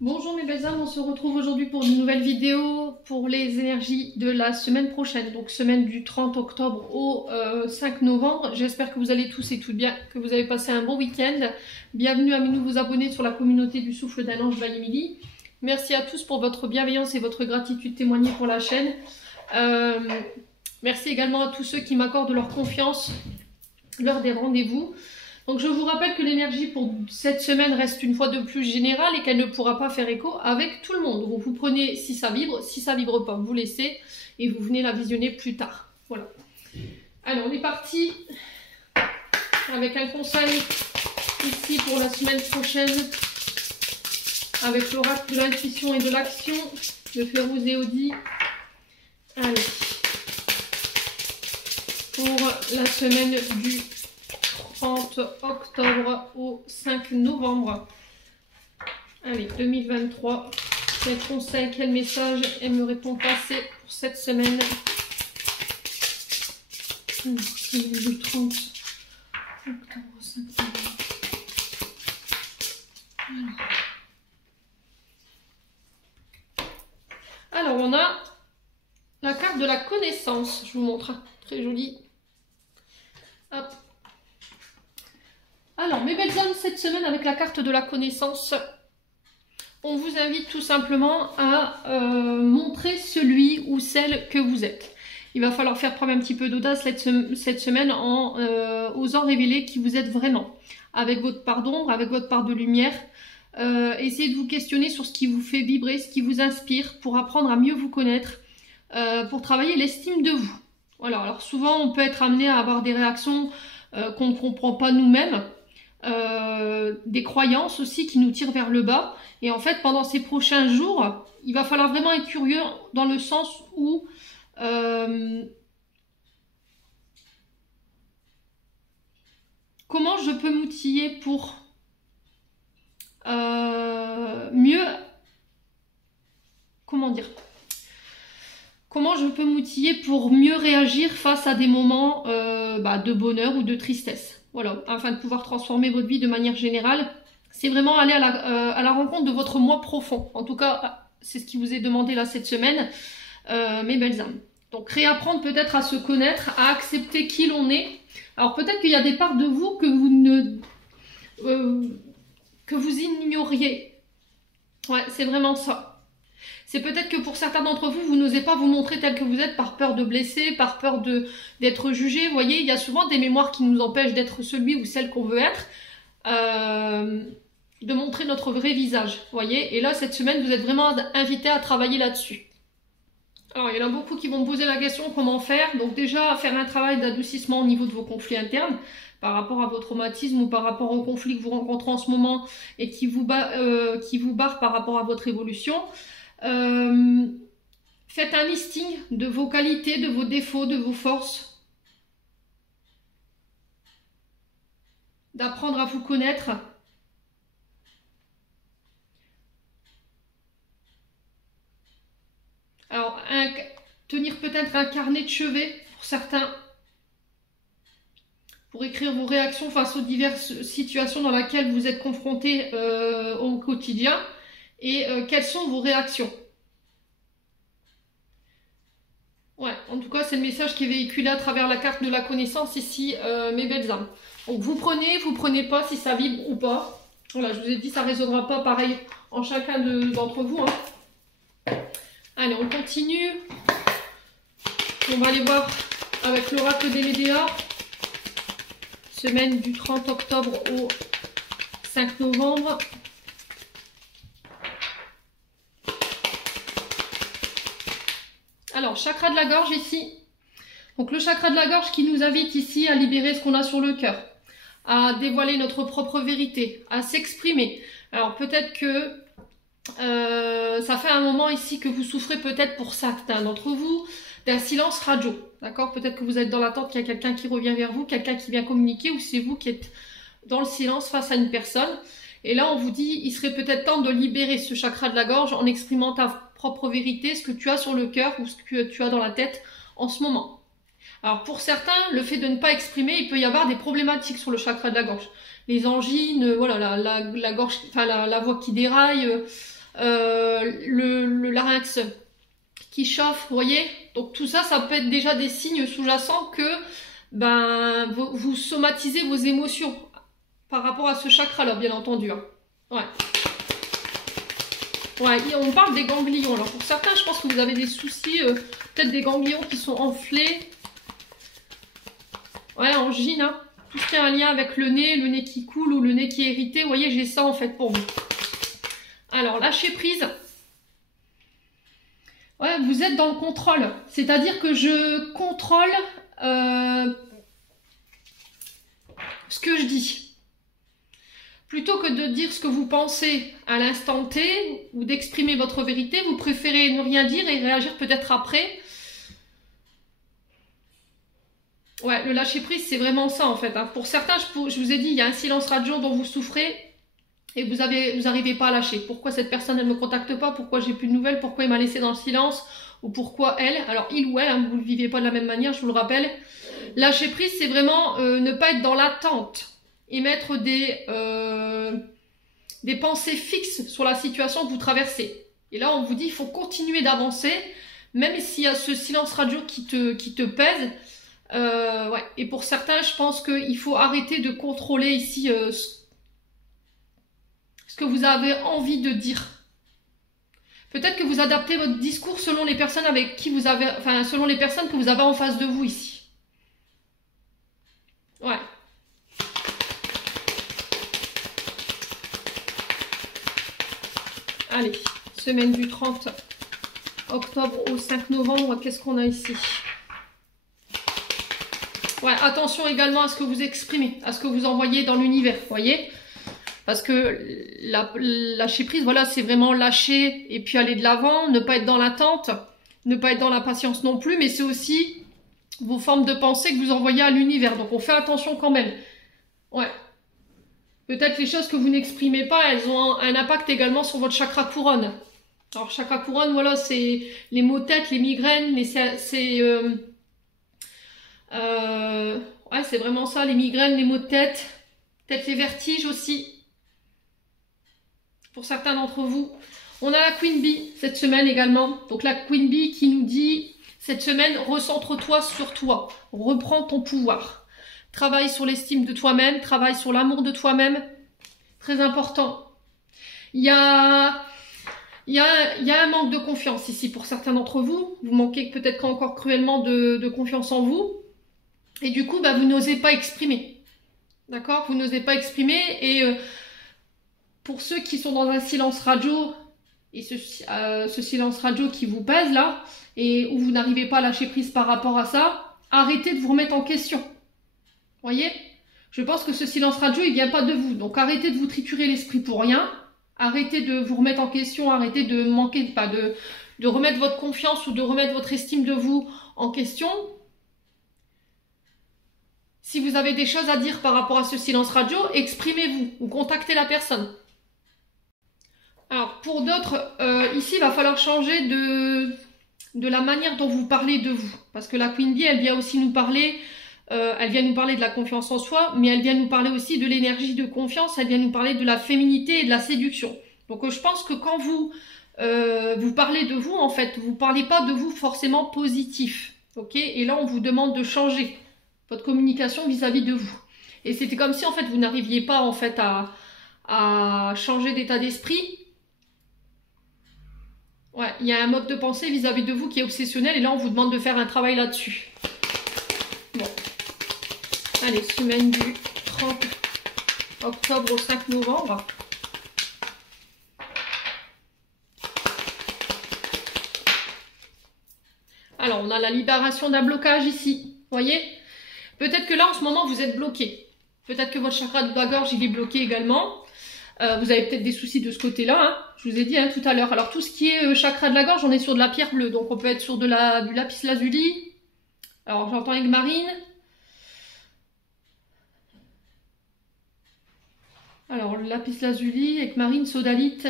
Bonjour mes belles âmes, on se retrouve aujourd'hui pour une nouvelle vidéo pour les énergies de la semaine prochaine, donc semaine du 30 octobre au 5 novembre. J'espère que vous allez tous et toutes bien, que vous avez passé un bon week-end. Bienvenue à nouveaux abonnés sur la communauté du souffle d'un ange by Emily. Merci à tous pour votre bienveillance et votre gratitude témoignée pour la chaîne. Merci également à tous ceux qui m'accordent leur confiance lors des rendez-vous. Donc je vous rappelle que l'énergie pour cette semaine reste une fois de plus générale et qu'elle ne pourra pas faire écho avec tout le monde. Donc vous prenez si ça vibre pas, vous laissez et vous venez la visionner plus tard. Voilà. Alors on est parti avec un conseil ici pour la semaine prochaine avec l'oracle de l'intuition et de l'action de Férouz et Audi. Allez. Pour la semaine du 30 octobre au 5 novembre. Allez, 2023. Quel conseil, quel message aimerait-on passer pour cette semaine? Semaine du 30 octobre au 5 novembre. Alors, on a la carte de la connaissance. Je vous montre. Très jolie. Hop. Alors, mes belles âmes, cette semaine, avec la carte de la connaissance, on vous invite tout simplement à montrer celui ou celle que vous êtes. Il va falloir faire preuve un petit peu d'audace cette semaine en osant révéler qui vous êtes vraiment. Avec votre part d'ombre, avec votre part de lumière. Essayez de vous questionner sur ce qui vous fait vibrer, ce qui vous inspire, pour apprendre à mieux vous connaître, pour travailler l'estime de vous. Voilà, alors souvent, on peut être amené à avoir des réactions qu'on ne comprend pas nous-mêmes. Des croyances aussi qui nous tirent vers le bas, et en fait pendant ces prochains jours il va falloir vraiment être curieux dans le sens où comment je peux m'outiller pour mieux, comment je peux m'outiller pour mieux réagir face à des moments de bonheur ou de tristesse. Voilà, afin de pouvoir transformer votre vie de manière générale. C'est vraiment aller à la rencontre de votre moi profond. En tout cas, c'est ce qui vous est demandé là cette semaine, mes belles âmes. Donc réapprendre peut-être à se connaître, à accepter qui l'on est. Alors peut-être qu'il y a des parts de vous que vous ignoriez. Ouais, c'est vraiment ça. C'est peut-être que pour certains d'entre vous, vous n'osez pas vous montrer tel que vous êtes par peur de blesser, par peur d'être jugé. Vous voyez, il y a souvent des mémoires qui nous empêchent d'être celui ou celle qu'on veut être, de montrer notre vrai visage. Vous voyez, et là, cette semaine, vous êtes vraiment invité à travailler là-dessus. Alors, il y en a beaucoup qui vont me poser la question comment faire. Donc déjà, faire un travail d'adoucissement au niveau de vos conflits internes, par rapport à vos traumatismes ou par rapport aux conflits que vous rencontrez en ce moment et qui vous barrent par rapport à votre évolution. Faites un listing de vos qualités, de vos défauts, de vos forces. D'apprendre à vous connaître. Alors, tenir peut-être un carnet de chevet pour certains. Pour écrire vos réactions face aux diverses situations dans lesquelles vous êtes confrontés au quotidien. Et quelles sont vos réactions? Ouais, en tout cas, c'est le message qui est véhiculé à travers la carte de la connaissance ici, mes belles âmes. Donc, vous prenez pas si ça vibre ou pas. Voilà, je vous ai dit, ça ne résonnera pas pareil en chacun d'entre vous. Hein. Allez, on continue. On va aller voir avec l'oracle des Médéas. Semaine du 30 octobre au 5 novembre. Alors, chakra de la gorge ici. Donc, le chakra de la gorge qui nous invite ici à libérer ce qu'on a sur le cœur, à dévoiler notre propre vérité, à s'exprimer. Alors, peut-être que ça fait un moment ici que vous souffrez peut-être pour certains d'entre vous d'un silence radio. D'accord? Peut-être que vous êtes dans l'attente qu'il y a quelqu'un qui revient vers vous, quelqu'un qui vient communiquer, ou c'est vous qui êtes dans le silence face à une personne. Et là, on vous dit, il serait peut-être temps de libérer ce chakra de la gorge en exprimant ta propre vérité, ce que tu as sur le cœur ou ce que tu as dans la tête en ce moment. Alors pour certains, le fait de ne pas exprimer, il peut y avoir des problématiques sur le chakra de la gorge. les angines, voilà, la gorge, enfin la voix qui déraille, le larynx qui chauffe, vous voyez. Donc tout ça, ça peut être déjà des signes sous-jacents que ben, vous somatisez vos émotions par rapport à ce chakra-là, bien entendu. Hein. Ouais. Ouais, on parle des ganglions. Alors pour certains, je pense que vous avez des soucis, peut-être des ganglions qui sont enflés. Ouais, angine, hein. Tout ce qui a un lien avec le nez qui coule ou le nez qui est irrité. Vous voyez, j'ai ça en fait pour vous. Alors, lâcher prise. Ouais, vous êtes dans le contrôle. C'est-à-dire que je contrôle ce que je dis. Plutôt que de dire ce que vous pensez à l'instant T ou d'exprimer votre vérité, vous préférez ne rien dire et réagir peut-être après. Ouais, le lâcher prise, c'est vraiment ça en fait. Hein. Pour certains, je vous ai dit, il y a un silence radio dont vous souffrez et vous n'arrivez pas à lâcher. Pourquoi cette personne ne me contacte pas? Pourquoi j'ai plus de nouvelles? Pourquoi il m'a laissé dans le silence? Ou pourquoi elle? Alors il ou elle, hein, vous ne le vivez pas de la même manière, je vous le rappelle. Lâcher prise, c'est vraiment ne pas être dans l'attente et mettre des pensées fixes sur la situation que vous traversez. Et là, on vous dit, il faut continuer d'avancer, même s'il y a ce silence radio qui te pèse. Ouais. Et pour certains, je pense qu'il faut arrêter de contrôler ici ce que vous avez envie de dire. Peut-être que vous adaptez votre discours selon les personnes avec qui vous avez, enfin, selon les personnes que vous avez en face de vous ici. Ouais. Allez, semaine du 30 octobre au 5 novembre, qu'est-ce qu'on a ici? Ouais, attention également à ce que vous exprimez, à ce que vous envoyez dans l'univers, vous voyez? Parce que lâcher prise, voilà, c'est vraiment lâcher et puis aller de l'avant, ne pas être dans l'attente, ne pas être dans la patience non plus, mais c'est aussi vos formes de pensée que vous envoyez à l'univers. Donc on fait attention quand même. Ouais. Peut-être les choses que vous n'exprimez pas, elles ont un impact également sur votre chakra couronne. Alors chakra couronne, voilà, c'est les maux de tête, les migraines, ouais, c'est vraiment ça, les migraines, les maux de tête, peut-être les vertiges aussi. Pour certains d'entre vous. On a la Queen Bee cette semaine également. Donc la Queen Bee qui nous dit, cette semaine, recentre-toi sur toi. Reprends ton pouvoir. Travaille sur l'estime de toi-même. Travaille sur l'amour de toi-même. Très important. Il y a un manque de confiance ici pour certains d'entre vous. Vous manquez peut-être encore cruellement de confiance en vous. Et du coup, bah, vous n'osez pas exprimer. D'accord? Vous n'osez pas exprimer et... pour ceux qui sont dans un silence radio, et ce silence radio qui vous pèse là, et où vous n'arrivez pas à lâcher prise par rapport à ça, arrêtez de vous remettre en question. Voyez? Je pense que ce silence radio, il vient pas de vous. Donc arrêtez de vous triturer l'esprit pour rien. Arrêtez de vous remettre en question, arrêtez de de remettre votre confiance ou de remettre votre estime de vous en question. Si vous avez des choses à dire par rapport à ce silence radio, exprimez-vous ou contactez la personne. Alors, pour d'autres, ici, il va falloir changer de la manière dont vous parlez de vous. Parce que la Queen Bee, elle vient aussi nous parler, de la confiance en soi, mais elle vient nous parler aussi de l'énergie de confiance, elle vient nous parler de la féminité et de la séduction. Donc, je pense que quand vous parlez de vous, en fait, vous ne parlez pas de vous forcément positif. Ok? Et là, on vous demande de changer votre communication vis-à-vis de vous. Et c'était comme si, en fait, vous n'arriviez pas, en fait, à changer d'état d'esprit. Ouais, il y a un mode de pensée vis-à-vis de vous qui est obsessionnel et là on vous demande de faire un travail là-dessus. Bon. Allez, semaine du 30 octobre au 5 novembre. Alors, on a la libération d'un blocage ici. Vous voyez? Peut-être que là, en ce moment, vous êtes bloqué. Peut-être que votre chakra de la gorge, il est bloqué également. Vous avez peut-être des soucis de ce côté-là, hein. Je vous ai dit tout à l'heure. Alors tout ce qui est chakra de la gorge, on est sur de la pierre bleue. Donc on peut être sur du lapis lazuli. Alors j'entends Aigmarine. Alors le lapis lazuli, Aigmarine, sodalite.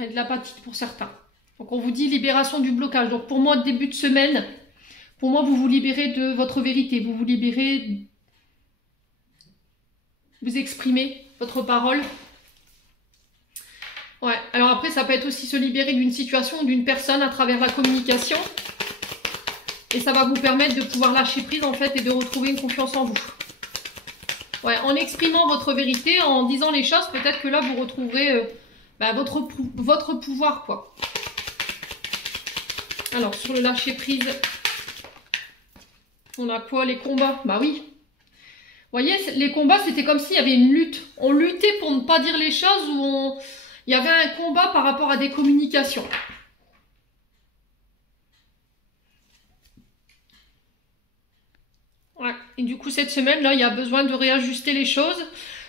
Et de l'apatite pour certains. Donc on vous dit libération du blocage. Donc pour moi, début de semaine, Pour moi, vous vous libérez de votre vérité, vous vous libérez, vous exprimez votre parole. Ouais, alors après, ça peut être aussi se libérer d'une situation ou d'une personne à travers la communication. Et ça va vous permettre de pouvoir lâcher prise en fait et de retrouver une confiance en vous. Ouais, en exprimant votre vérité, en disant les choses, peut-être que là vous retrouverez votre pouvoir quoi. Alors sur le lâcher prise, on a quoi? Les combats? Bah oui. Vous voyez, les combats c'était comme s'il y avait une lutte. On luttait pour ne pas dire les choses ou il y avait un combat par rapport à des communications. Ouais. Et du coup, cette semaine-là, il y a besoin de réajuster les choses,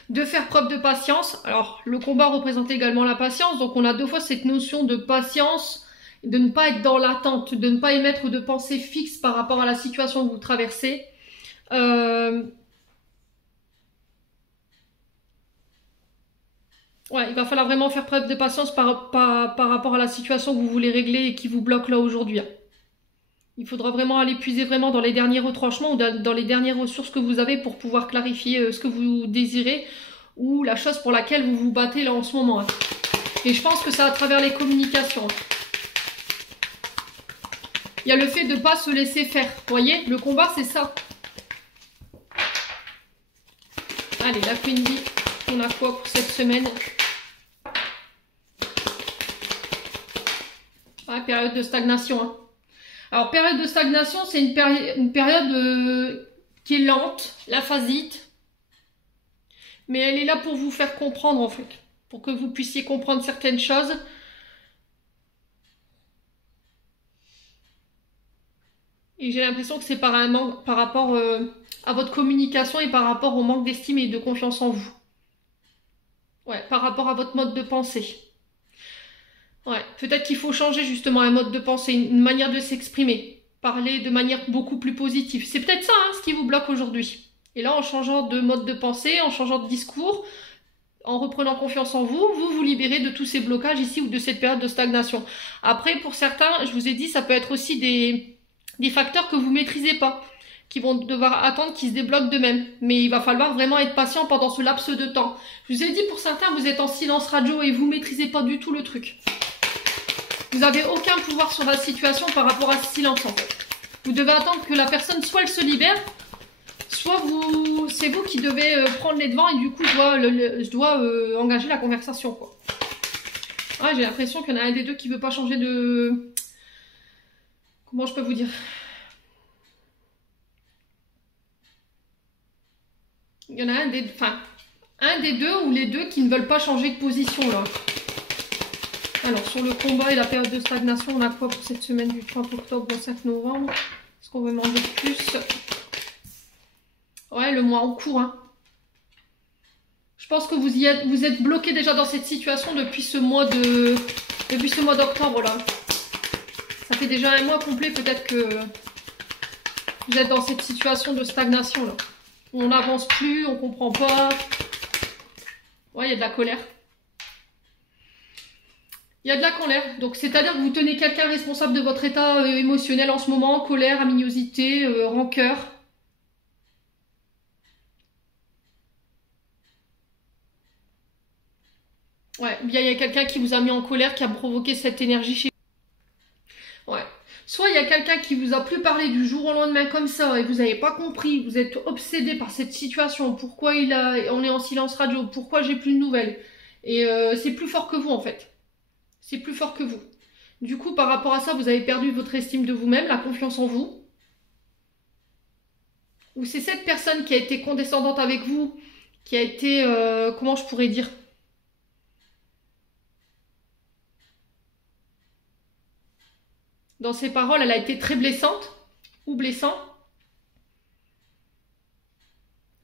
de faire preuve de patience. Alors, le combat représente également la patience. Donc, on a deux fois cette notion de patience, de ne pas être dans l'attente, de ne pas émettre de pensée fixe par rapport à la situation que vous traversez. Ouais, il va falloir vraiment faire preuve de patience par rapport à la situation que vous voulez régler et qui vous bloque là aujourd'hui. Il faudra vraiment aller puiser vraiment dans les derniers retranchements ou dans les dernières ressources que vous avez pour pouvoir clarifier ce que vous désirez ou la chose pour laquelle vous vous battez là en ce moment. Et je pense que c'est à travers les communications. Il y a le fait de ne pas se laisser faire. Vous voyez, le combat c'est ça. Allez, la Queen Bee, on a quoi pour cette semaine? Ouais, période de stagnation. Hein. Alors, période de stagnation, c'est une période qui est lente, la phasite. Mais elle est là pour vous faire comprendre, en fait. Pour que vous puissiez comprendre certaines choses. Et j'ai l'impression que c'est par rapport à votre communication et par rapport au manque d'estime et de confiance en vous. Ouais, par rapport à votre mode de pensée. Ouais, peut-être qu'il faut changer justement un mode de pensée, une manière de s'exprimer. Parler de manière beaucoup plus positive. C'est peut-être ça ce qui vous bloque aujourd'hui. Et là, en changeant de mode de pensée, en changeant de discours, en reprenant confiance en vous, vous vous libérez de tous ces blocages ici ou de cette période de stagnation. Après, pour certains, je vous ai dit, ça peut être aussi des facteurs que vous maîtrisez pas, qui vont devoir attendre qu'ils se débloquent d'eux-mêmes. Mais il va falloir vraiment être patient pendant ce laps de temps. Je vous ai dit, pour certains, vous êtes en silence radio et vous maîtrisez pas du tout le truc. Vous n'avez aucun pouvoir sur la situation par rapport à ce silence en fait. Vous devez attendre que la personne soit elle se libère, soit c'est vous qui devez prendre les devants et du coup je dois engager la conversation quoi. Ouais, j'ai l'impression qu'il y en a un des deux qui veut pas changer de... Comment je peux vous dire? Il y en a un des deux ou les deux qui ne veulent pas changer de position là. Alors, sur le combat et la période de stagnation, on a quoi pour cette semaine du 30 octobre au 5 novembre? Est-ce qu'on veut m'en dire plus? Ouais, le mois en cours. Hein. Je pense que vous êtes bloqué déjà dans cette situation depuis ce mois d'octobre là. Ça fait déjà un mois complet peut-être que vous êtes dans cette situation de stagnation là. On n'avance plus, on comprend pas. Ouais, il y a de la colère. Il y a de la colère, donc c'est-à-dire que vous tenez quelqu'un responsable de votre état émotionnel en ce moment, colère, aminosité, rancœur. Ouais, bien il y a quelqu'un qui vous a mis en colère, qui a provoqué cette énergie chez vous. Ouais. Soit il y a quelqu'un qui vous a plus parlé du jour au lendemain comme ça et vous n'avez pas compris, vous êtes obsédé par cette situation, pourquoi on est en silence radio, pourquoi j'ai plus de nouvelles. Et c'est plus fort que vous en fait. C'est plus fort que vous. Du coup, par rapport à ça, vous avez perdu votre estime de vous-même, la confiance en vous. Ou c'est cette personne qui a été condescendante avec vous, qui a été, comment je pourrais dire? Dans ses paroles, elle a été très blessante ou blessant.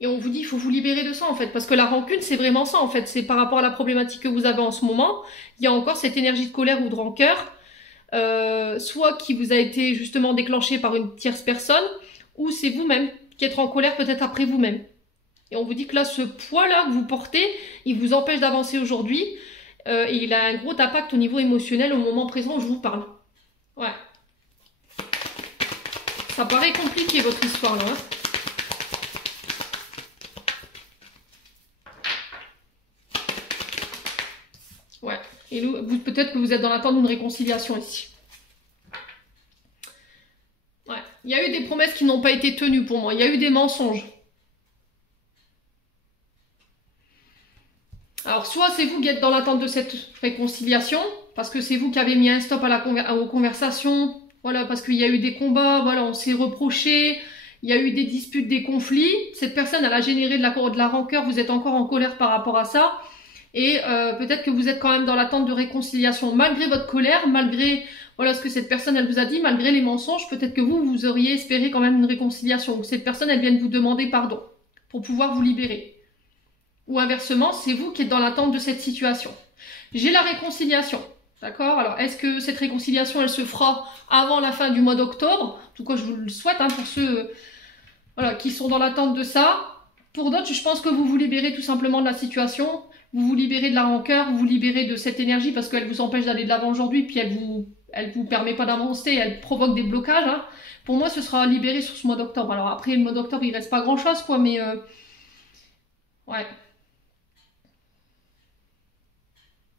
Et on vous dit, il faut vous libérer de ça en fait. Parce que la rancune, c'est vraiment ça en fait. C'est par rapport à la problématique que vous avez en ce moment. Il y a encore cette énergie de colère ou de rancœur. Soit qui vous a été justement déclenchée par une tierce personne. Ou c'est vous-même qui êtes en colère peut-être après vous-même. Et on vous dit que là, ce poids-là que vous portez, il vous empêche d'avancer aujourd'hui. Et il a un gros impact au niveau émotionnel au moment présent où je vous parle. Ouais. Ça paraît compliqué votre histoire là. Hein. Ouais. Et peut-être que vous êtes dans l'attente d'une réconciliation ici. Ouais. Il y a eu des promesses qui n'ont pas été tenues pour moi. Il y a eu des mensonges. Alors, soit c'est vous qui êtes dans l'attente de cette réconciliation, parce que c'est vous qui avez mis un stop aux conversations, voilà, parce qu'il y a eu des combats, voilà, on s'est reproché, il y a eu des disputes, des conflits. Cette personne, elle a généré de la rancœur, vous êtes encore en colère par rapport à ça. Et peut-être que vous êtes quand même dans l'attente de réconciliation, malgré votre colère, malgré voilà ce que cette personne elle vous a dit, malgré les mensonges, peut-être que vous auriez espéré quand même une réconciliation. Cette personne elle vienne vous demander pardon pour pouvoir vous libérer. Ou inversement, c'est vous qui êtes dans l'attente de cette situation. J'ai la réconciliation, d'accord? Alors est-ce que cette réconciliation elle se fera avant la fin du mois d'octobre? En tout cas je vous le souhaite hein, pour ceux voilà, qui sont dans l'attente de ça. Pour d'autres, je pense que vous vous libérez tout simplement de la situation. Vous vous libérez de la rancœur, vous vous libérez de cette énergie parce qu'elle vous empêche d'aller de l'avant aujourd'hui, puis elle vous permet pas d'avancer, elle provoque des blocages. Hein. Pour moi, ce sera libéré sur ce mois d'octobre. Alors après, le mois d'octobre, il reste pas grand-chose, quoi, mais... ouais.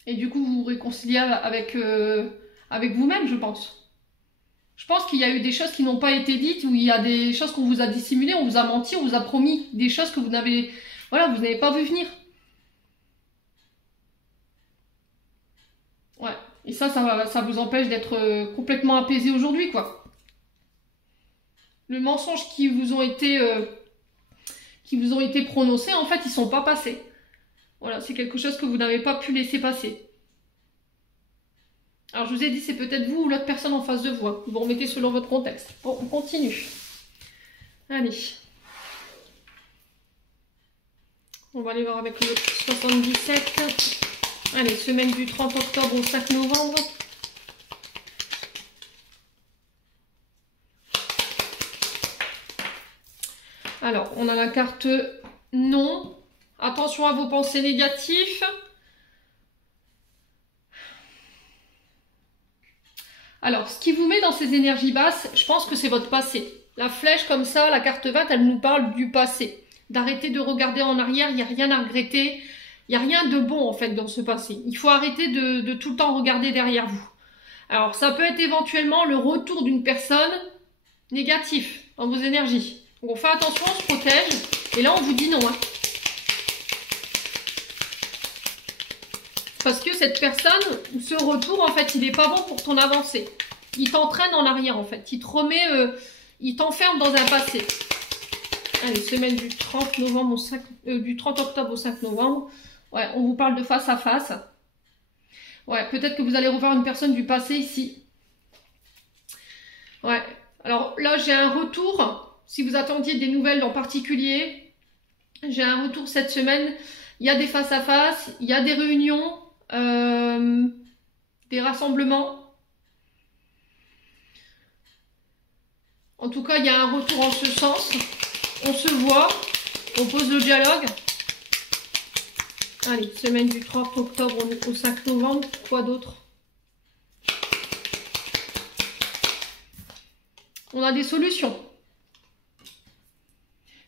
Et du coup, vous vous réconciliez avec vous-même, je pense. Je pense qu'il y a eu des choses qui n'ont pas été dites, ou il y a des choses qu'on vous a dissimulées, on vous a menti, on vous a promis des choses que vous n'avez pas vu venir. Ouais. Et ça vous empêche d'être complètement apaisé aujourd'hui, quoi. Les mensonges qui vous ont été prononcés, en fait, ils sont pas passés. Voilà, c'est quelque chose que vous n'avez pas pu laisser passer. Alors, je vous ai dit, c'est peut-être vous ou l'autre personne en face de vous. Hein. Vous remettez selon votre contexte. Bon, on continue. Allez. On va aller voir avec le 77. Allez, semaine du 30 octobre au 5 novembre. Alors, on a la carte non. Attention à vos pensées négatives. Alors, ce qui vous met dans ces énergies basses, je pense que c'est votre passé. La flèche comme ça, la carte 20, elle nous parle du passé. D'arrêter de regarder en arrière, il n'y a rien à regretter. Il n'y a rien de bon en fait dans ce passé. Il faut arrêter de tout le temps regarder derrière vous. Alors, ça peut être éventuellement le retour d'une personne négative dans vos énergies. Donc, on fait attention, on se protège. Et là, on vous dit non. Hein. Parce que cette personne, ce retour, en fait, il n'est pas bon pour ton avancée. Il t'entraîne en arrière, en fait. Il te remet, il t'enferme dans un passé. Allez, semaine du 30 novembre du 30 octobre au 5 novembre. Ouais, on vous parle de face à face. Ouais, peut-être que vous allez revoir une personne du passé ici. Ouais, alors là, j'ai un retour. Si vous attendiez des nouvelles en particulier, j'ai un retour cette semaine. Il y a des face à face, il y a des réunions. Des rassemblements. En tout cas, il y a un retour en ce sens. On se voit, on pose le dialogue. Allez, semaine du 30 octobre au 5 novembre. Quoi d'autre? On a des solutions.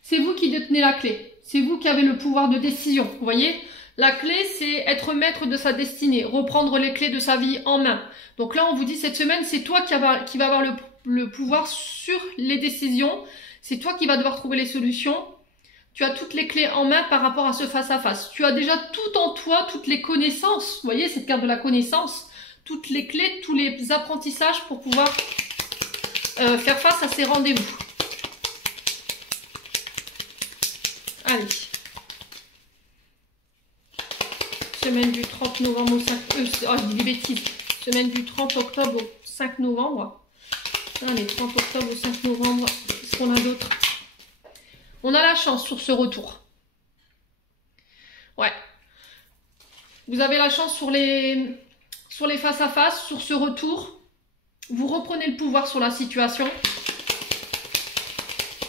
C'est vous qui détenez la clé. C'est vous qui avez le pouvoir de décision. Vous voyez? La clé, c'est être maître de sa destinée, reprendre les clés de sa vie en main. Donc là, on vous dit cette semaine, c'est toi qui va avoir le pouvoir sur les décisions. C'est toi qui vas devoir trouver les solutions. Tu as toutes les clés en main par rapport à ce face-à-face. Tu as déjà tout en toi, toutes les connaissances. Vous voyez, cette carte de la connaissance. Toutes les clés, tous les apprentissages pour pouvoir faire face à ces rendez-vous. Allez. Semaine du 30 novembre au 5... je dis des bêtises. Semaine du 30 octobre au 5 novembre. Allez, 30 octobre au 5 novembre. Qu'est-ce qu'on a d'autre? On a la chance sur ce retour. Ouais. Vous avez la chance sur les face-à-face, sur ce retour. Vous reprenez le pouvoir sur la situation.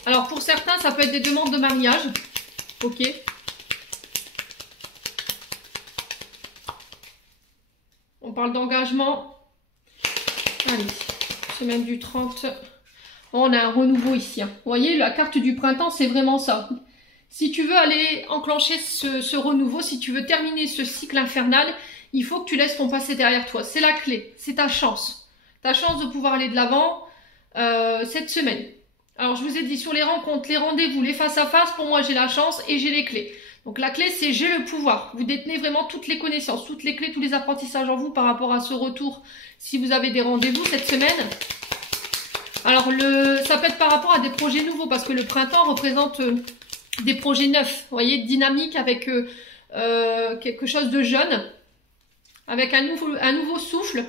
Alors, pour certains, ça peut être des demandes de mariage. Ok. On parle d'engagement. Allez, semaine du 30. On a un renouveau ici. Hein. Vous voyez, la carte du printemps, c'est vraiment ça. Si tu veux aller enclencher ce renouveau, si tu veux terminer ce cycle infernal, il faut que tu laisses ton passé derrière toi. C'est la clé, c'est ta chance. Ta chance de pouvoir aller de l'avant cette semaine. Alors, je vous ai dit sur les rencontres, les rendez-vous, les face-à-face, pour moi, j'ai la chance et j'ai les clés. Donc, la clé, c'est j'ai le pouvoir. Vous détenez vraiment toutes les connaissances, toutes les clés, tous les apprentissages en vous par rapport à ce retour si vous avez des rendez-vous cette semaine. Alors, ça peut être par rapport à des projets nouveaux parce que le printemps représente des projets neufs, vous voyez, dynamiques avec quelque chose de jeune, avec un nouveau souffle.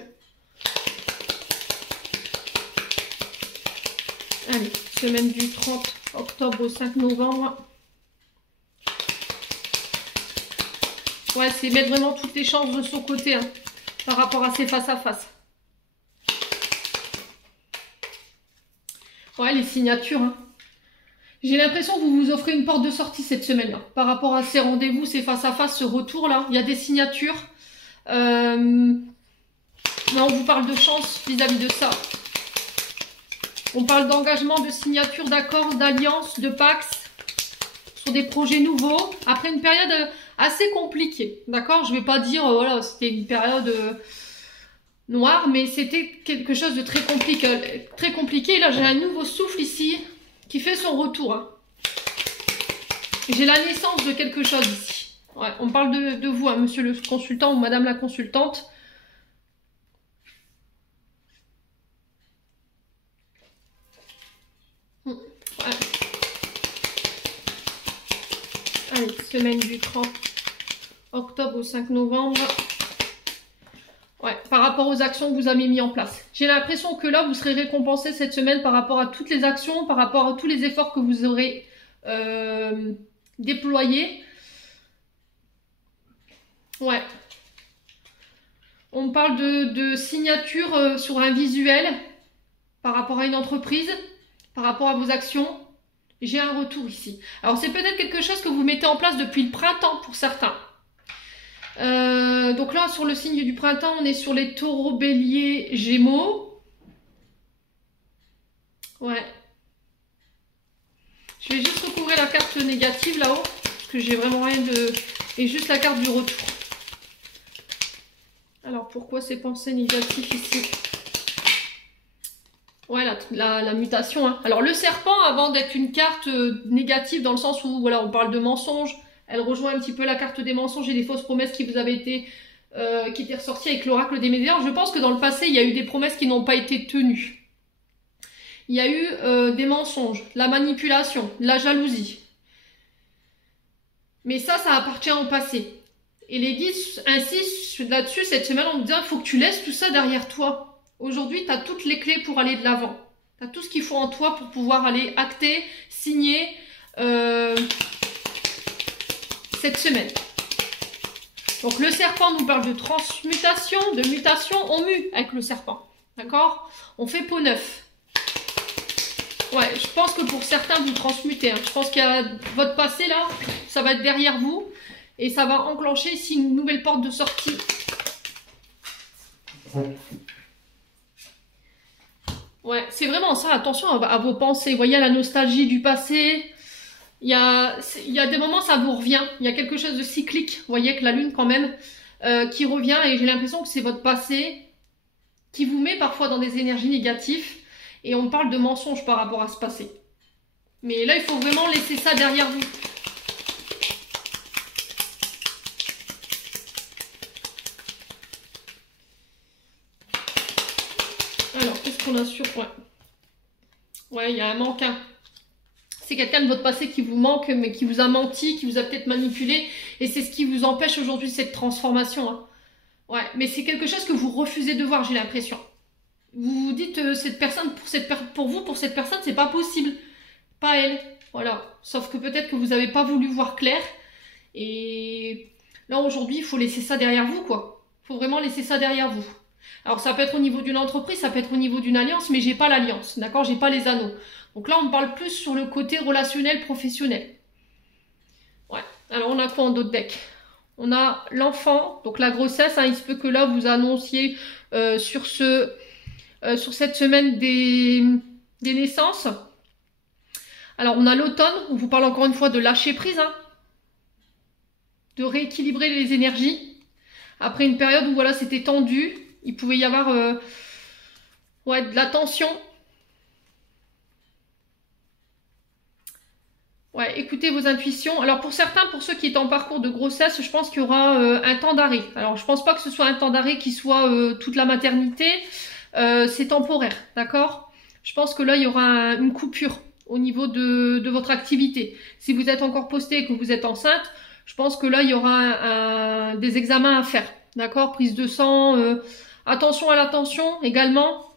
Allez, semaine du 30 octobre au 5 novembre. Ouais, c'est mettre vraiment toutes les chances de son côté hein, par rapport à ces face-à-face. Ouais, les signatures. Hein. J'ai l'impression que vous vous offrez une porte de sortie cette semaine-là. Par rapport à ces rendez-vous, ces face-à-face, ce retour-là. Il y a des signatures. Là, on vous parle de chance vis-à-vis de ça. On parle d'engagement, de signature, d'accords, d'alliances, de pax sur des projets nouveaux. Après une période assez compliquée. D'accord? Je ne vais pas dire, voilà, c'était une période... noir, mais c'était quelque chose de très compliqué. Très compliqué. Là, j'ai un nouveau souffle ici qui fait son retour. Hein. J'ai la naissance de quelque chose ici. Ouais, on parle de vous, hein, monsieur le consultant ou madame la consultante. Ouais. Allez, semaine du 30 octobre au 5 novembre. Ouais, par rapport aux actions que vous avez mis en place. J'ai l'impression que là, vous serez récompensé cette semaine par rapport à toutes les actions, par rapport à tous les efforts que vous aurez déployés. Ouais. On parle de signature sur un visuel par rapport à une entreprise, par rapport à vos actions. J'ai un retour ici. Alors, c'est peut-être quelque chose que vous mettez en place depuis le printemps pour certains. Donc là, sur le signe du printemps, on est sur les taureaux, béliers, gémeaux. Ouais. Je vais juste recouvrir la carte négative là-haut, parce que j'ai vraiment rien de... Et juste la carte du retour. Alors, pourquoi ces pensées négatives ici? Ouais, la mutation. Hein. Alors, le serpent, avant d'être une carte négative, dans le sens où, voilà, on parle de mensonges, elle rejoint un petit peu la carte des mensonges et des fausses promesses qui vous avaient été, qui étaient ressorties avec l'oracle des médias. Je pense que dans le passé, il y a eu des promesses qui n'ont pas été tenues. Il y a eu des mensonges, la manipulation, la jalousie. Mais ça appartient au passé. Et les guides insistent là-dessus cette semaine en me disant, il faut que tu laisses tout ça derrière toi. Aujourd'hui, tu as toutes les clés pour aller de l'avant. Tu as tout ce qu'il faut en toi pour pouvoir aller acter, signer cette semaine. Donc le serpent nous parle de transmutation, de mutation. On mue avec le serpent. D'accord? On fait peau neuf. Ouais, je pense que pour certains, vous transmutez. Hein. Je pense qu'il y a votre passé là, ça va être derrière vous. Et ça va enclencher ici une nouvelle porte de sortie. Ouais, c'est vraiment ça. Attention à vos pensées. Vous voyez, la nostalgie du passé. Il y a des moments, ça vous revient. Il y a quelque chose de cyclique. Vous voyez, que la lune quand même, qui revient. Et j'ai l'impression que c'est votre passé qui vous met parfois dans des énergies négatives. Et on parle de mensonges par rapport à ce passé. Mais là, il faut vraiment laisser ça derrière vous. Alors, qu'est-ce qu'on a sur... Ouais, il y a un manque. Hein. C'est quelqu'un de votre passé qui vous manque, mais qui vous a menti, qui vous a peut-être manipulé. Et c'est ce qui vous empêche aujourd'hui cette transformation. Hein. Ouais, mais c'est quelque chose que vous refusez de voir, j'ai l'impression. Vous vous dites, cette personne, pour cette personne, c'est pas possible. Pas elle. Voilà. Sauf que peut-être que vous n'avez pas voulu voir clair. Et là, aujourd'hui, il faut laisser ça derrière vous, quoi. Il faut vraiment laisser ça derrière vous. Alors, ça peut être au niveau d'une entreprise, ça peut être au niveau d'une alliance, mais j'ai pas l'alliance, d'accord? J'ai pas les anneaux. Donc là, on parle plus sur le côté relationnel, professionnel. Ouais. Alors, on a quoi en d'autres decks? On a l'enfant, donc la grossesse. Hein, il se peut que là, vous annonciez sur cette semaine des naissances. Alors, on a l'automne, on vous parle encore une fois de lâcher prise, hein, de rééquilibrer les énergies. Après une période où voilà, c'était tendu, il pouvait y avoir ouais, de la tension. Ouais, écoutez vos intuitions. Alors pour certains, pour ceux qui est en parcours de grossesse, je pense qu'il y aura un temps d'arrêt. Alors je pense pas que ce soit un temps d'arrêt qui soit toute la maternité. C'est temporaire, d'accord? Je pense que là, il y aura une coupure au niveau de votre activité. Si vous êtes encore posté et que vous êtes enceinte, je pense que là, il y aura des examens à faire, d'accord? Prise de sang, attention à la tension également.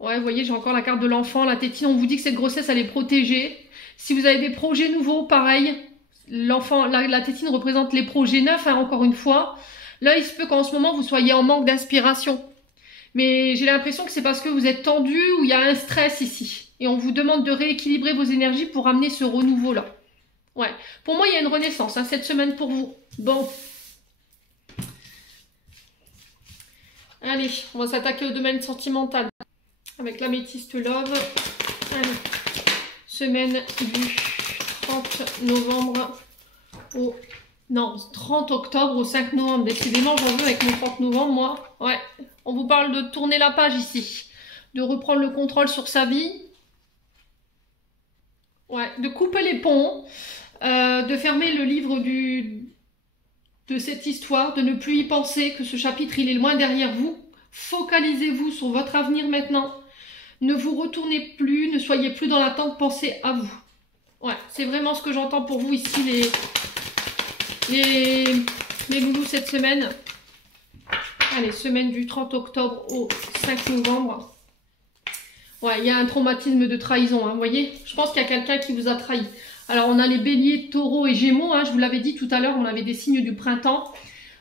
Ouais, vous voyez, j'ai encore la carte de l'enfant, la tétine. On vous dit que cette grossesse, elle est protégée. Si vous avez des projets nouveaux, pareil, l'enfant, la tétine représente les projets neufs, hein, encore une fois. Là, il se peut qu'en ce moment, vous soyez en manque d'inspiration. Mais j'ai l'impression que c'est parce que vous êtes tendu ou il y a un stress ici. Et on vous demande de rééquilibrer vos énergies pour amener ce renouveau-là. Ouais. Pour moi, il y a une renaissance, hein, cette semaine pour vous. Bon. Allez, on va s'attaquer au domaine sentimental. Avec l'améthyste love. Allez. Semaine du 30 novembre au... Non, 30 octobre au 5 novembre. Décidément, j'en veux avec mon 30 novembre, moi. Ouais. On vous parle de tourner la page ici. De reprendre le contrôle sur sa vie. Ouais. De couper les ponts. De fermer le livre de cette histoire. De ne plus y penser. Que ce chapitre, il est loin derrière vous. Focalisez-vous sur votre avenir maintenant. Ne vous retournez plus. Ne soyez plus dans l'attente. Pensez à vous. Ouais. C'est vraiment ce que j'entends pour vous ici, les loulous cette semaine. Allez, semaine du 30 octobre au 5 novembre. Ouais, il y a un traumatisme de trahison, hein, vous voyez. Je pense qu'il y a quelqu'un qui vous a trahi. Alors, on a les béliers, taureaux et gémeaux. Hein, je vous l'avais dit tout à l'heure, on avait des signes du printemps.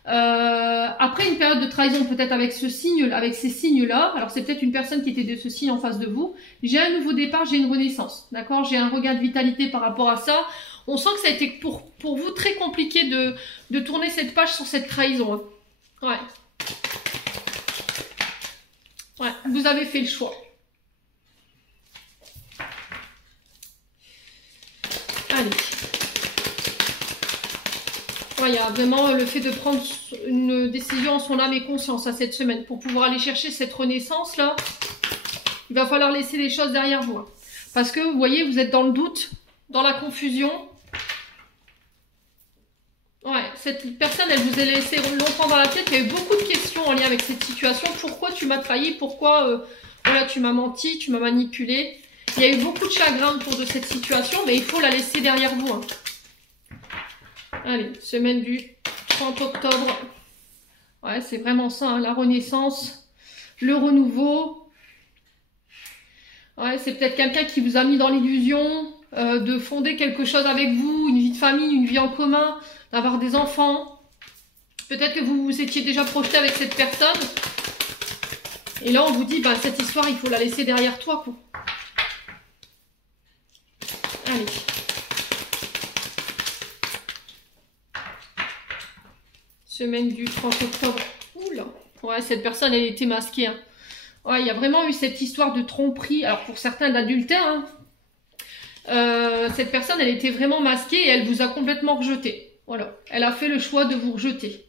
Après une période de trahison, peut-être avec ce signe, avec ces signes-là, alors c'est peut-être une personne qui était de ce signe en face de vous. J'ai un nouveau départ, j'ai une renaissance. D'accord? J'ai un regain de vitalité par rapport à ça. On sent que ça a été pour vous très compliqué de tourner cette page sur cette trahison. Hein. Ouais. Ouais, vous avez fait le choix. Allez. Ouais, il y a vraiment le fait de prendre une décision en son âme et conscience à cette semaine. Pour pouvoir aller chercher cette renaissance-là, il va falloir laisser les choses derrière vous. Hein. Parce que, vous voyez, vous êtes dans le doute, dans la confusion. Ouais, cette personne, elle vous a laissé longtemps dans la tête. Il y a eu beaucoup de questions en lien avec cette situation. Pourquoi tu m'as trahi? Pourquoi voilà, tu m'as menti? Tu m'as manipulé? Il y a eu beaucoup de chagrin autour de cette situation, mais il faut la laisser derrière vous. Hein. Allez, semaine du 30 octobre. Ouais, c'est vraiment ça, hein, la renaissance, le renouveau. Ouais, c'est peut-être quelqu'un qui vous a mis dans l'illusion de fonder quelque chose avec vous, une vie de famille, une vie en commun, d'avoir des enfants. Peut-être que vous vous étiez déjà projeté avec cette personne. Et là, on vous dit, bah, cette histoire, il faut la laisser derrière toi, quoi. Allez. Semaine du 30 octobre. Oula. Ouais, cette personne, elle était masquée. Hein. Ouais, il y a vraiment eu cette histoire de tromperie. Alors, pour certains, d'adultère. Hein. Cette personne, elle était vraiment masquée et elle vous a complètement rejeté. Voilà. Elle a fait le choix de vous rejeter.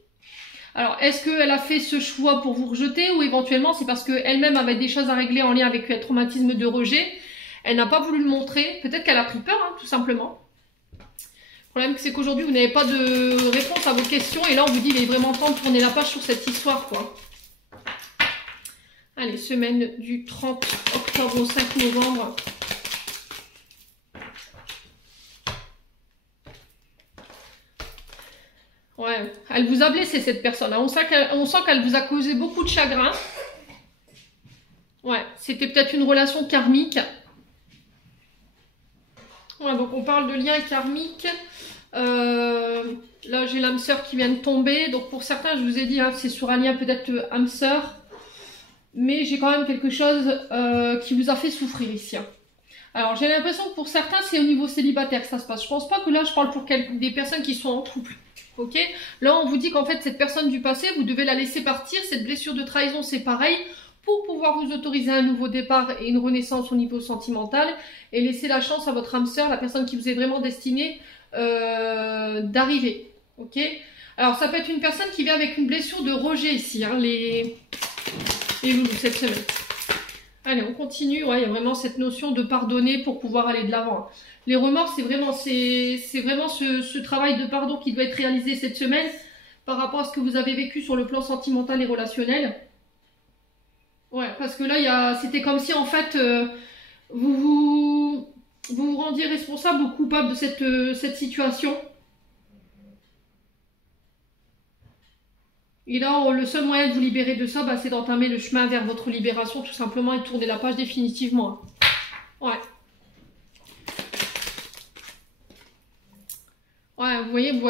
Alors, est-ce qu'elle a fait ce choix pour vous rejeter ou éventuellement c'est parce qu'elle-même avait des choses à régler en lien avec un traumatisme de rejet? Elle n'a pas voulu le montrer. Peut-être qu'elle a pris peur, hein, tout simplement. Le problème, c'est qu'aujourd'hui, vous n'avez pas de réponse à vos questions. Et là, on vous dit, il est vraiment temps de tourner la page sur cette histoire, quoi. Allez, semaine du 30 octobre au 5 novembre. Ouais, elle vous a blessé, cette personne. On sent qu'elle vous a causé beaucoup de chagrin. Ouais, c'était peut-être une relation karmique. Ouais, donc on parle de lien karmique. Là, j'ai l'âme sœur qui vient de tomber. Donc pour certains, je vous ai dit, hein, c'est sur un lien peut-être âme sœur. Mais j'ai quand même quelque chose qui vous a fait souffrir ici. Hein. Alors j'ai l'impression que pour certains, c'est au niveau célibataire que ça se passe. Je pense pas que là, je parle pour des personnes qui sont en couple. Ok, là, on vous dit qu'en fait, cette personne du passé, vous devez la laisser partir. Cette blessure de trahison, c'est pareil. pour pouvoir vous autoriser un nouveau départ et une renaissance au niveau sentimental et laisser la chance à votre âme sœur, la personne qui vous est vraiment destinée, d'arriver. Ok? Alors ça peut être une personne qui vient avec une blessure de rejet ici, hein, les loulous cette semaine. Allez, on continue. Ouais, il y a vraiment cette notion de pardonner pour pouvoir aller de l'avant. Les remords, c'est vraiment ce travail de pardon qui doit être réalisé cette semaine par rapport à ce que vous avez vécu sur le plan sentimental et relationnel. Ouais, parce que là, c'était comme si en fait, vous vous rendiez responsable ou coupable de cette situation. Et là, le seul moyen de vous libérer de ça, bah, c'est d'entamer le chemin vers votre libération, tout simplement, et tourner la page définitivement. Ouais. Ouais, vous voyez,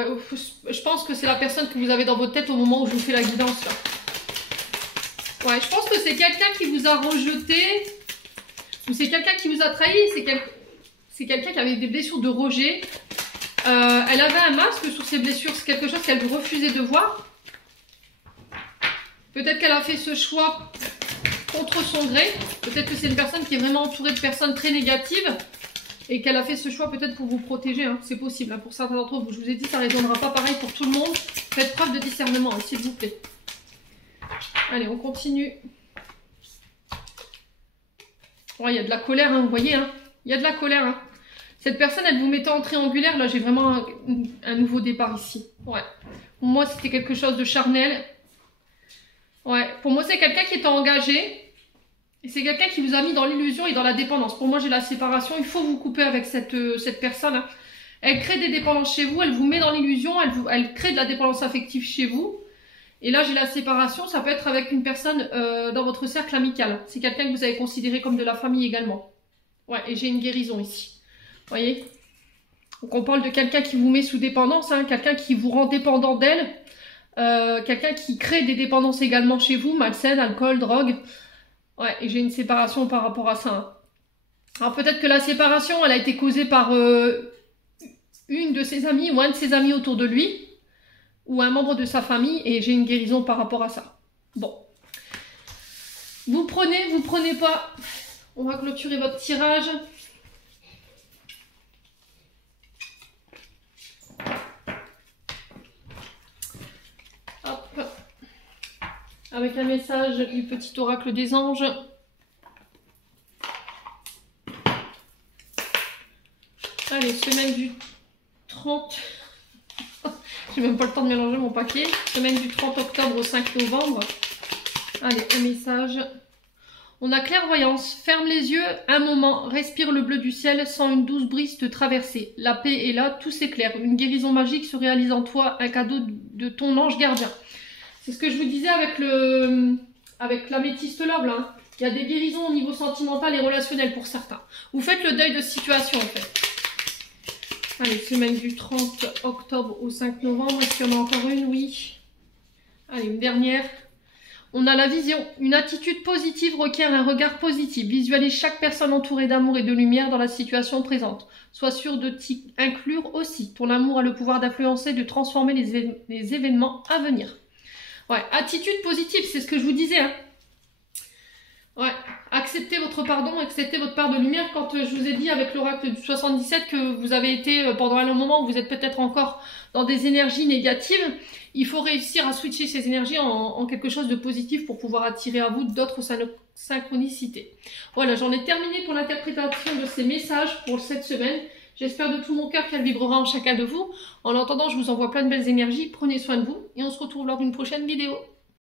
je pense que c'est la personne que vous avez dans votre tête au moment où je vous fais la guidance, là. Ouais, je pense que c'est quelqu'un qui vous a rejeté, ou c'est quelqu'un qui vous a trahi, c'est quelqu'un qui avait des blessures de rejet. Elle avait un masque sur ses blessures, c'est quelque chose qu'elle refusait de voir. Peut-être qu'elle a fait ce choix contre son gré. Peut-être que c'est une personne qui est vraiment entourée de personnes très négatives et qu'elle a fait ce choix peut-être pour vous protéger. Hein. C'est possible. Hein. Pour certains d'entre vous, je vous ai dit, ça ne résonnera pas pareil pour tout le monde. Faites preuve de discernement, hein, s'il vous plaît. Allez, on continue. Ouais, il y a de la colère, hein, vous voyez. Hein. Il y a de la colère. Hein. Cette personne, elle vous mettait en triangulaire. Là, j'ai vraiment un nouveau départ ici. Ouais. Pour moi, c'était quelque chose de charnel. Ouais, pour moi, c'est quelqu'un qui était engagé. Et c'est quelqu'un qui vous a mis dans l'illusion et dans la dépendance. Pour moi, j'ai la séparation. Il faut vous couper avec cette personne. Hein. Elle crée des dépendances chez vous. Elle vous met dans l'illusion. Elle crée de la dépendance affective chez vous. Et là, j'ai la séparation. Ça peut être avec une personne dans votre cercle amical. C'est quelqu'un que vous avez considéré comme de la famille également. Ouais, et j'ai une guérison ici. Vous voyez? Donc, on parle de quelqu'un qui vous met sous dépendance. Hein, quelqu'un qui vous rend dépendant d'elle. Quelqu'un qui crée des dépendances également chez vous, malsaines, alcool, drogue. Ouais, et j'ai une séparation par rapport à ça. Hein. Alors peut-être que la séparation, elle a été causée par une de ses amies ou un de ses amis autour de lui, ou un membre de sa famille, et j'ai une guérison par rapport à ça. Bon. Vous prenez pas. On va clôturer votre tirage. Avec un message du petit oracle des anges. Allez, semaine du 30. J'ai même pas le temps de mélanger mon paquet. Semaine du 30 octobre au 5 novembre. Allez, un message. On a clairvoyance. Ferme les yeux un moment. Respire le bleu du ciel. Sens une douce brise te traverser. La paix est là, tout s'éclaire. Une guérison magique se réalise en toi. Un cadeau de ton ange gardien. C'est ce que je vous disais avec l'améthyste là, hein. Il y a des guérisons au niveau sentimental et relationnel pour certains. Vous faites le deuil de situation en fait. Allez, semaine du 30 octobre au 5 novembre. Est-ce qu'il y en a encore une? Oui. Allez, une dernière. On a la vision. Une attitude positive requiert un regard positif. Visualise chaque personne entourée d'amour et de lumière dans la situation présente. Sois sûr de t'y inclure aussi. Ton amour a le pouvoir d'influencer, de transformer les événements à venir. Ouais, attitude positive, c'est ce que je vous disais. Hein. Ouais, acceptez votre pardon, acceptez votre part de lumière. Quand je vous ai dit avec l'oracle du 77 que vous avez été pendant un long moment, vous êtes peut-être encore dans des énergies négatives, il faut réussir à switcher ces énergies en quelque chose de positif pour pouvoir attirer à vous d'autres synchronicités. Voilà, j'en ai terminé pour l'interprétation de ces messages pour cette semaine. J'espère de tout mon cœur qu'elle vibrera en chacun de vous. En attendant, je vous envoie plein de belles énergies. Prenez soin de vous et on se retrouve lors d'une prochaine vidéo.